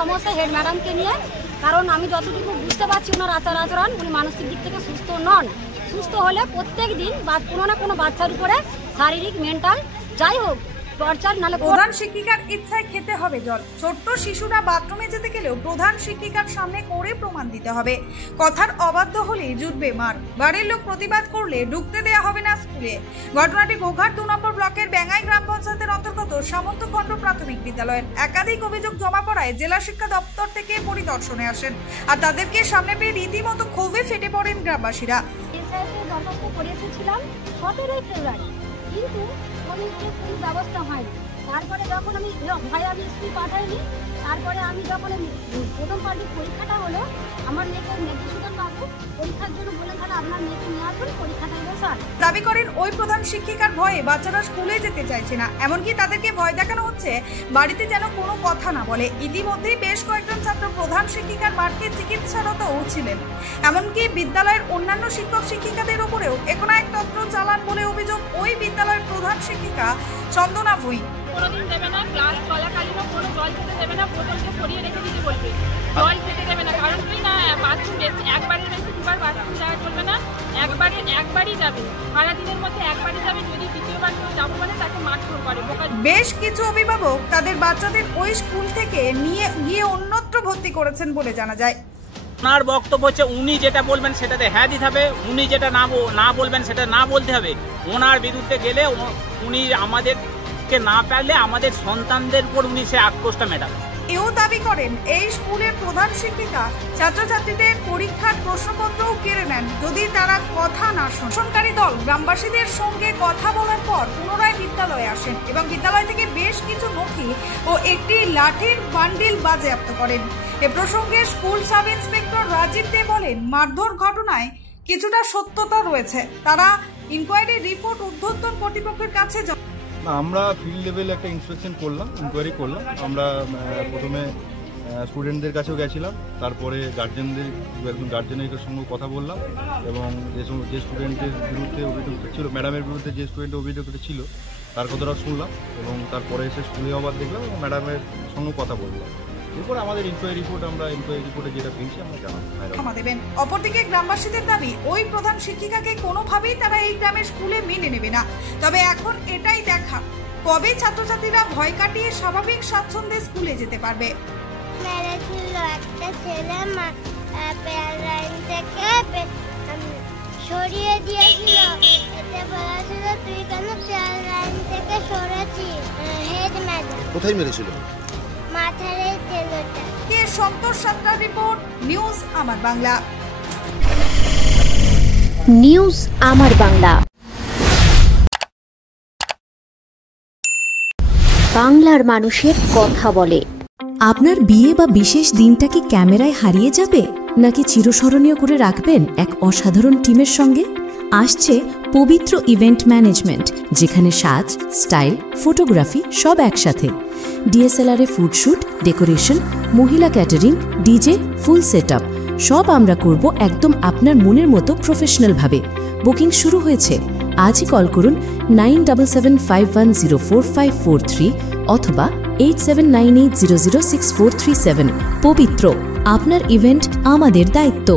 সমস্যা হেড ম্যাডামকে নিয়ে, কারণ আমি যতটুকু বুঝতে পারছি ওনার আচরণ উনি মানসিক দিক থেকে সুস্থ নন। সুস্থ হলে প্রত্যেক দিন কোনো না কোনো বাচ্চার উপরে শারীরিক মেন্টাল যাই হোক টর্চার নালে। প্রধান শিক্ষিকার ইচ্ছায় খেতে হবে জল। ছোট্ট শিশুরা বাথরুমে যেতে গেলেও প্রধান শিক্ষিকার সামনে করে প্রমাণ দিতে হবে। কথার অবাধ্য হলে জুটবে মার। বাড়ির লোক প্রতিবাদ করলে ঢুকতে দেওয়া হবে না স্কুলে। ঘটনাটি গোঘাট 2 নম্বর ব্লকের বেঙ্গাই গ্রাম পঞ্চায়েতের অন্তর্গত সামন্তখণ্ড প্রাথমিক বিদ্যালয়ের। একাধিক অভিযোগ জমা পড়ায় জেলা শিক্ষা দপ্তর থেকে পরিদর্শনে আসেন, আর তাদেরকে সামনে পেয়ে রীতিমতো ক্ষোভে ফেটে পড়েন গ্রামবাসীরা। দরখাস্ত করে এসেছিলাম 17 ফেব্রুয়ারি, কিন্তু কোনো ব্যবস্থা হয়নি। তারপরে যখন আমি স্কুল পাঠাইনি, তারপরে আমি যখন প্রথম পার্টির পরীক্ষাটা হলো, আমার মেয়েকে মেঘসুদন বাবু পরীক্ষার জন্য বললেন তাহলে আপনার মেয়েকে নিয়ে আসুন, পরীক্ষাটাই বসান। দাবি করেন ওই প্রধান শিক্ষিকার ভয়ে বাচ্চারা স্কুলে যেতে চাইছে না, এমনকি তাদেরকে ভয় দেখানো হচ্ছে বাড়িতে যেন কোনো কথা না বলে। ইতিমধ্যেই বেশ কয়েকজন ছাত্র প্রধান শিক্ষিকার মারকে চিকিৎসারত ছিলেন, এমনকি বিদ্যালয়ের অন্যান্য শিক্ষক শিক্ষিকাদের উপরেও একনায়ক তন্ত্র চালান বলে অভিযোগ ওই বিদ্যালয়ের প্রধান শিক্ষিকা চন্দনা ভুঁই। কোনোদিন দেবে না, ক্লাস চলাকালীনও কোনো জল খেতে দেবে না, বোতলকে সরিয়ে রেখে দিতে বলবে। জল খেতে দেবে না, কারণ কি না বাথরুম বেশি একবারের বেশি দুবার বাথরুম যাওয়া চলবে না, একবারই যাবে, সারাদিনের মধ্যে একবারই যাবে। যদি দ্বিতীয়বার কেউ যাবো মানে তাকে মারধর করে। বেশ কিছু অভিভাবক তাদের বাচ্চাদের ওই স্কুল থেকে নিয়ে গিয়ে অন্যত্র ভর্তি করেছেন বলে জানা যায়। ওনার বক্তব্য হচ্ছে উনি যেটা বলবেন সেটাতে হ্যাঁ দিতে হবে, উনি যেটা না বলবেন সেটা না বলতে হবে। ওনার বিরুদ্ধে গেলে উনি আমাদেরকে না পারলে আমাদের সন্তানদের উপর উনি সে আক্রোশটা মেটাবেন। এও দাবি করেন এই স্কুলের প্রধান শিক্ষিকা ছাত্রছাত্রীদের পরীক্ষার প্রশ্নপত্রও কেড়ে নেন যদি তারা কথা না শোনে। শাসনকারী দল গ্রামবাসীদের সঙ্গে কথা বলার পর পুনরায় বিদ্যালয়ে আসেন এবং বিদ্যালয় থেকে বেশ কিছু নথি ও একটি লাঠির বান্ডিল বাজেয়াপ্ত করেন। এ প্রসঙ্গে স্কুল সাব ইন্সপেক্টর রাজীব দে বলেন, মারধর ঘটনায় কিছুটা সত্যতা রয়েছে। তারা ইনকোয়ারি রিপোর্ট ঊর্ধ্বতন কর্তৃপক্ষের কাছে। আমরা ফিল্ড লেভেলে একটা ইন্সপেকশন করলাম, ইনকোয়ারি করলাম। আমরা প্রথমে স্টুডেন্টদের কাছেও গেছিলাম, তারপরে গার্জেনের সঙ্গে কথা বললাম এবং যে স্টুডেন্টের বিরুদ্ধে অভিযোগটা ছিল, ম্যাডামের বিরুদ্ধে যে স্টুডেন্টের অভিযোগটা ছিল তার কথাটা শুনলাম এবং তারপরে এসে স্কুলে আবার দেখলাম এবং ম্যাডামের সঙ্গে কথা বললাম। এরপর আমাদের ইনকোয়ারি রিপোর্টে যেটা পেয়েছি আমরা জমা দেবেন। অপরদিকে গ্রামবাসীদের দাবি ওই প্রধান শিক্ষিকাকে কোনোভাবেই তারা এই গ্রামের স্কুলে মেনে নেবে না। তবে এখন এটাই দেখা কবে ছাত্রছাত্রীরা ভয় কাটিয়ে স্বাভাবিক স্বাচ্ছন্দ্যে স্কুলে যেতে পারবে। একটা ছেলে লাইন থেকে সরিয়ে দিয়েছিল, এতে বলা ছিল তুই কেন লাইন থেকে সরেছিস। হেড ম্যাডাম কোথায় মেরেছিল? মাথার এই তেলটা। সন্তোষ সাতটার রিপোর্ট, নিউজ আমার বাংলা। নিউজ আমার বাংলা, বাংলার মানুষের কথা বলে। আপনার বিয়ে বা বিশেষ দিনটা কি ক্যামেরায় হারিয়ে যাবে, নাকি চিরস্মরণীয় করে রাখবেন এক অসাধারণ টিমের সঙ্গে? আসছে পবিত্র ইভেন্ট ম্যানেজমেন্ট, যেখানে সাজ, স্টাইল, ফটোগ্রাফি সব একসাথে। ডিএসএলআর এ ফুডশুট, ডেকোরেশন, মহিলা ক্যাটারিং, ডিজে, ফুল সেটআপ সব আমরা করব একদম আপনার মনের মতো প্রফেশনালভাবে। বুকিং শুরু হয়েছে। আজই কল করুন 9775104543 অথবা 8798006437। পবিত্র, আপনার ইভেন্ট আমাদের দায়িত্ব।